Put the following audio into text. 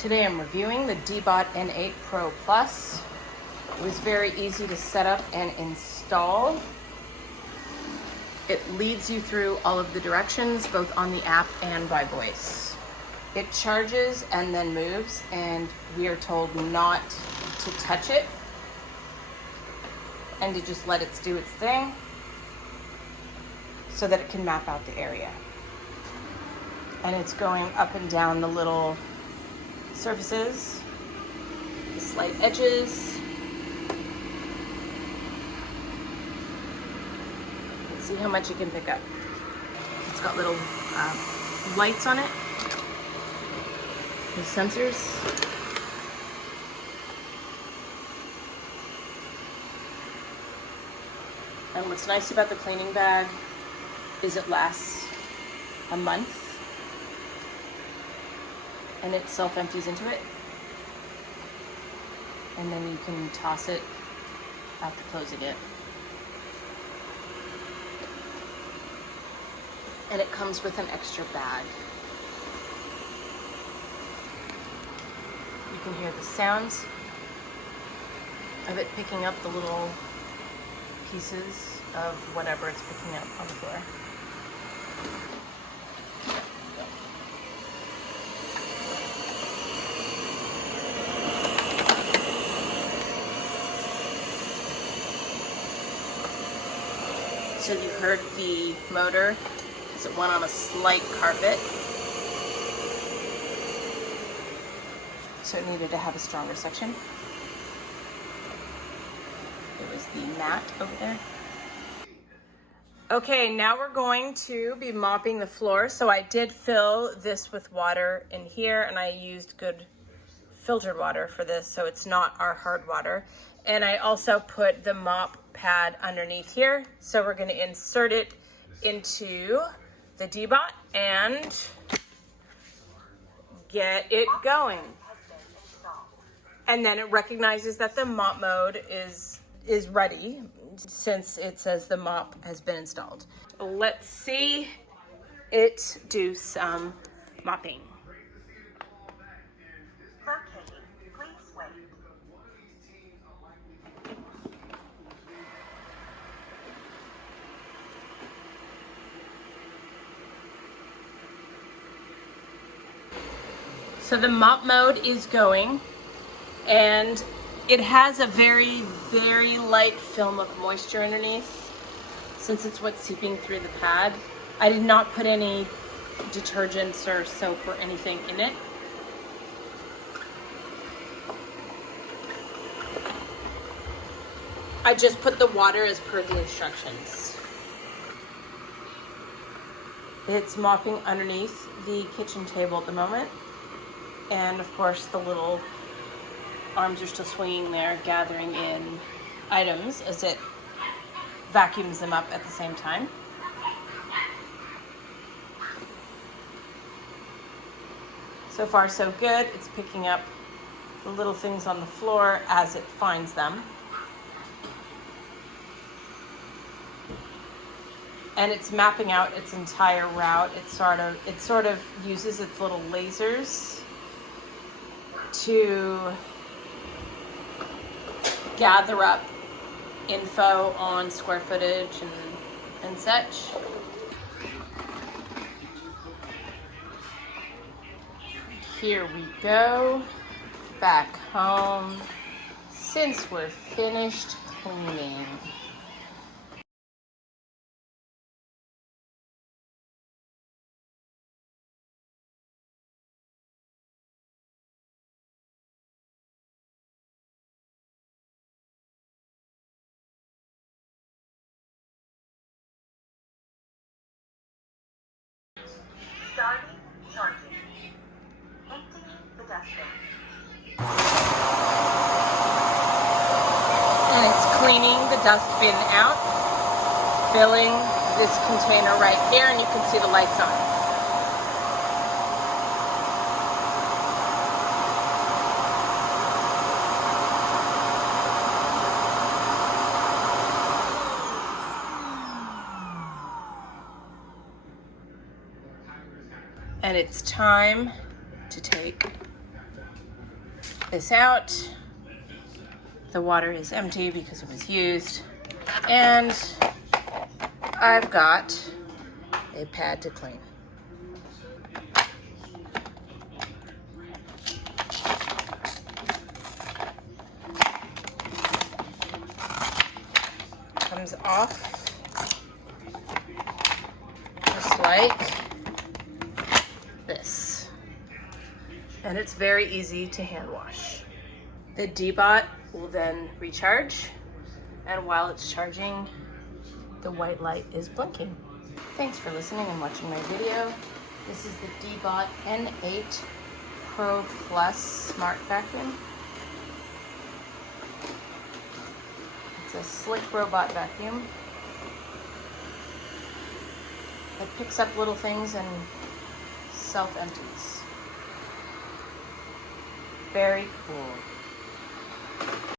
Today I'm reviewing the Deebot N8 Pro Plus. It was very easy to set up and install. It leads you through all of the directions, both on the app and by voice. It charges and then moves, and we are told not to touch it and to just let it do its thing so that it can map out the area. And it's going up and down the little surfaces, the slight edges. Let's see how much it can pick up. It's got little lights on it, the sensors. And what's nice about the cleaning bag is it lasts a month. And it self-empties into it. And then you can toss it after closing it. And it comes with an extra bag. You can hear the sounds of it picking up the little pieces of whatever it's picking up on the floor. So you heard the motor as it went on a slight carpet. So it needed to have a stronger section. It was the mat over there. Okay, now we're going to be mopping the floor. So I did fill this with water in here, and I used good filtered water for this, so it's not our hard water. And I also put the mop pad underneath here. So we're gonna insert it into the Deebot and get it going. And then it recognizes that the mop mode is ready since it says the mop has been installed. Let's see it do some mopping. So the mop mode is going, and it has a very, very light film of moisture underneath since it's what's seeping through the pad. I did not put any detergents or soap or anything in it. I just put the water as per the instructions. It's mopping underneath the kitchen table at the moment. And of course the little arms are still swinging there, gathering in items as it vacuums them up at the same time. So far so good. It's picking up the little things on the floor as it finds them. And it's mapping out its entire route. It sort of uses its little lasers to gather up info on square footage and such. Here we go, back home, since we're finished cleaning. And it's cleaning the dustbin out, filling this container right here, and you can see the lights on. And it's time to take this out. The water is empty because it was used. And I've got a pad to clean. Comes off just like this. And it's very easy to hand wash. The Deebot will then recharge, and while it's charging, the white light is blinking. Thanks for listening and watching my video. This is the Deebot N8 Pro Plus Smart Vacuum. It's a slick robot vacuum. It picks up little things and self-empties. Very cool.